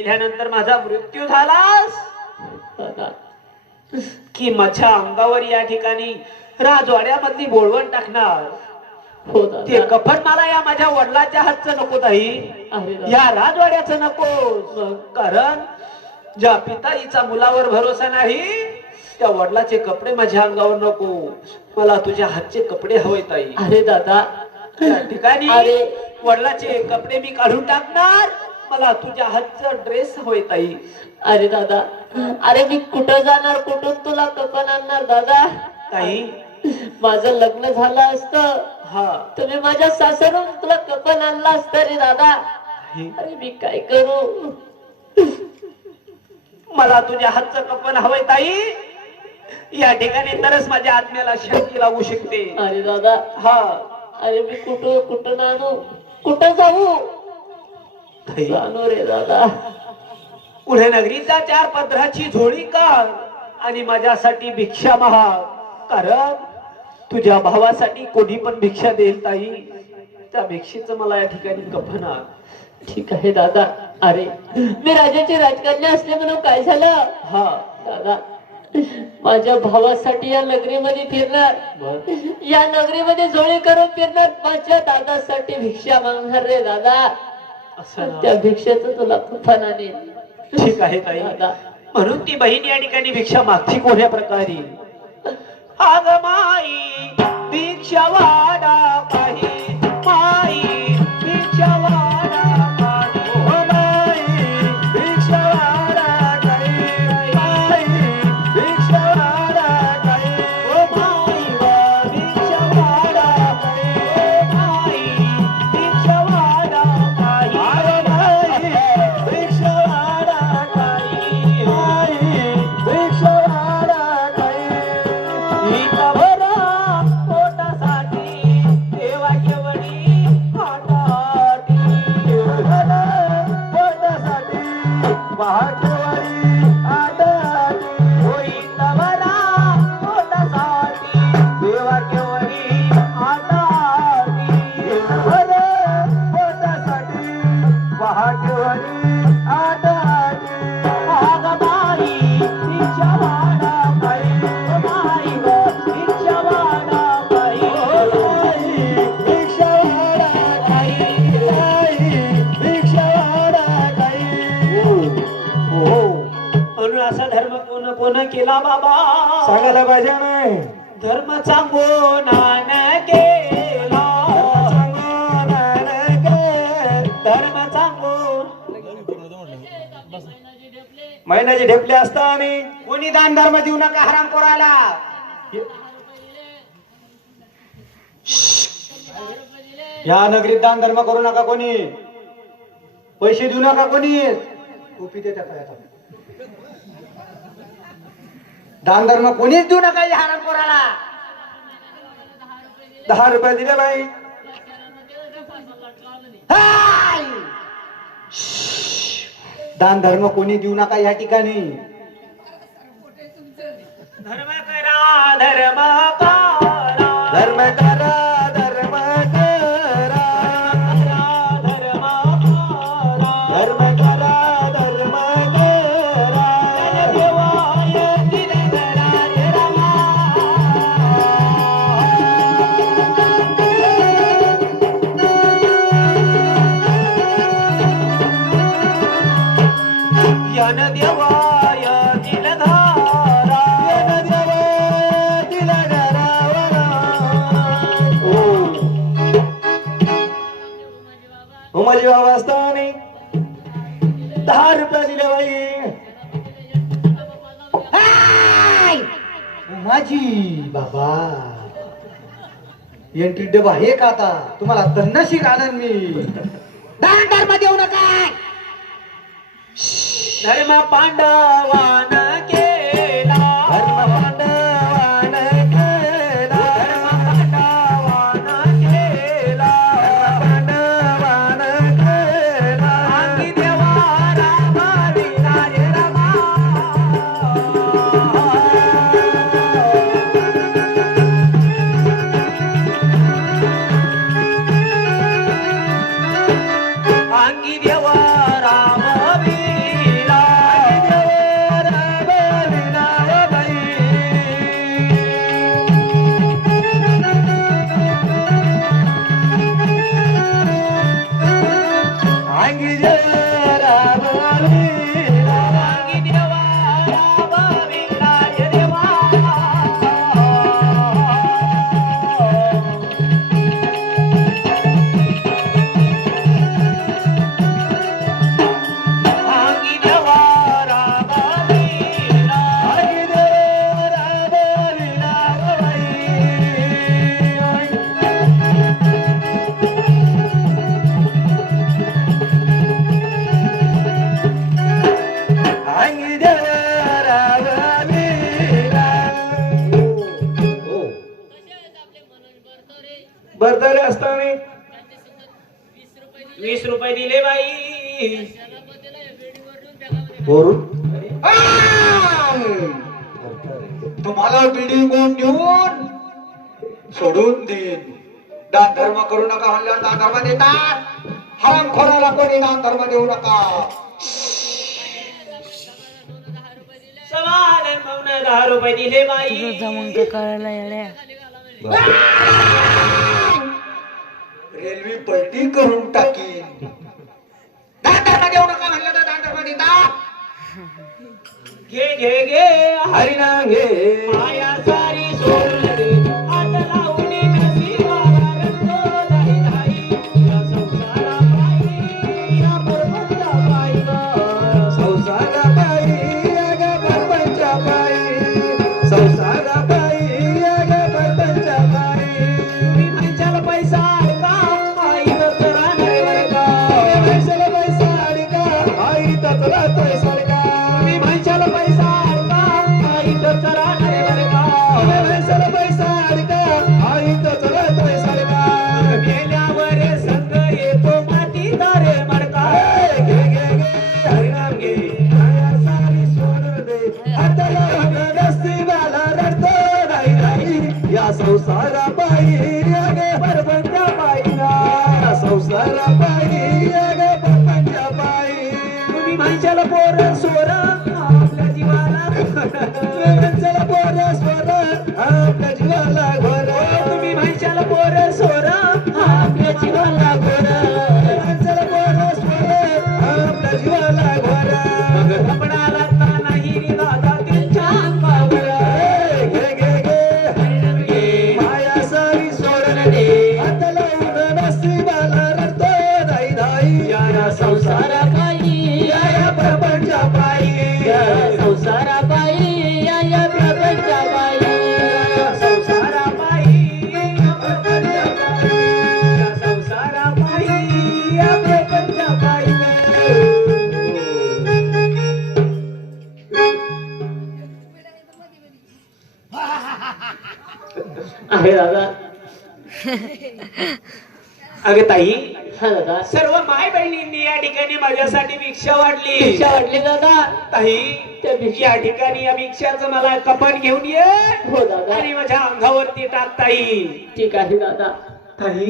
गेल्यानंतर माझा मृत्यू झालास? की माझ्या अंगावर या ठिकाणी राजवाड्यामधली बोळवण टाकणार? हो ते कफन मला या माझ्या वडिलाच्या हातचं नको ताई. या राजवाड्याचं नको. कारण ज्या पिताईचा मुलावर भरोसा नाही त्या वडिलाचे कपडे माझ्या अंगावर नको. मला तुझ्या हातचे कपडे हवे ताई. अरे दादा. त्या ठिकाणी. वडिलाचे कपडे मी काढून टाकणार. मला तुझ्या हातचं ड्रेस हवे ताई. अरे दादा अरे मी कुठं जाणार कुठून तुला कपन आणणार दादा? ताई. माझं लग्न झालं असतं. हा. तुम्ही माझ्या सासरून तुला कपन आणलं असतं रे दादा. अरे मी काय करू? मला तुझ्या हातचं कपन हवंय ताई. या ठिकाणी तरच माझ्या आत्म्याला शांती लागू शकते. अरे दादा. हा. अरे मी कुठं कुठं आणू कुठं जाऊ? रे दादा. पुढे नगरीचा चार पदराची झोळी काढ आणि माझ्यासाठी भिक्षा महाग कारण तुझ्या भावासाठी कोणी पण भिक्षा देईल ताई. त्या भिक्षेचं मला या ठिकाणी कफन. ठीक आहे दादा. अरे मी राजाची राजकन्या असले म्हणून काय झालं? हा. दादा माझ्या भावासाठी या नगरीमध्ये फिरणार या नगरीमध्ये जोळी करून फिरणार माझ्या दादासाठी भिक्षा मागणार रे दादा. त्या भिक्षेचं तुला आणेल ठीक आहे ताई. म्हणून ती बहीण या ठिकाणी भिक्षा मागची कोण्या प्रकारे? आग माई भिक्षा सांगायला पाहिजे नाही धर्म चांगून केला धर्म सांगून महिन्याचे ढेपले असता आणि कोणी दान धर्म देऊ नका हराम करायला या नगरीत दान धर्म करू नका कोणी. पैसे देऊ नका कोणी. टोपी देता? दान धर्म कोणीच देऊ नका हराम करायला दहा रुपये दिले बाई! दान धर्म कोणी देऊ नका या ठिकाणी. धर्म करा धर्म धर्म करा दहा रुपये दिले बाई! उमाजी बाबा। एंट्री डबा हे का आता? तुम्हाला तन्नशी घालन मी दान धर्म देऊ नका! धर्म पांडवान वीस रुपये दिले बाई. वरून. तुम्हाला बिडी कोण देऊन? सोडून देईन. दान धर्म करू नका म्हणल्यावर दान धर्म देतात हराम खोराला कोणी दान धर्म देऊ नका सवाल दहा रुपये दिले बाई. जमंग करायला रेल्वे पलटी करून टाकी दान देऊ नका म्हणलं तर दान धर्म घे घे घे हरिना घे. माया la अगं ताई हा दादा. सर्व माय बहिणींनी या ठिकाणी माझ्यासाठी भिक्षा वाढली. भिक्षा वाटली दादा. ताई त्या भिक्षा या ठिकाणी या भिक्षाचं मला कपड घेऊन ये. हो दादा. आणि माझ्या अंगावरती टाक ताई. ठीक आहे दादा. ताई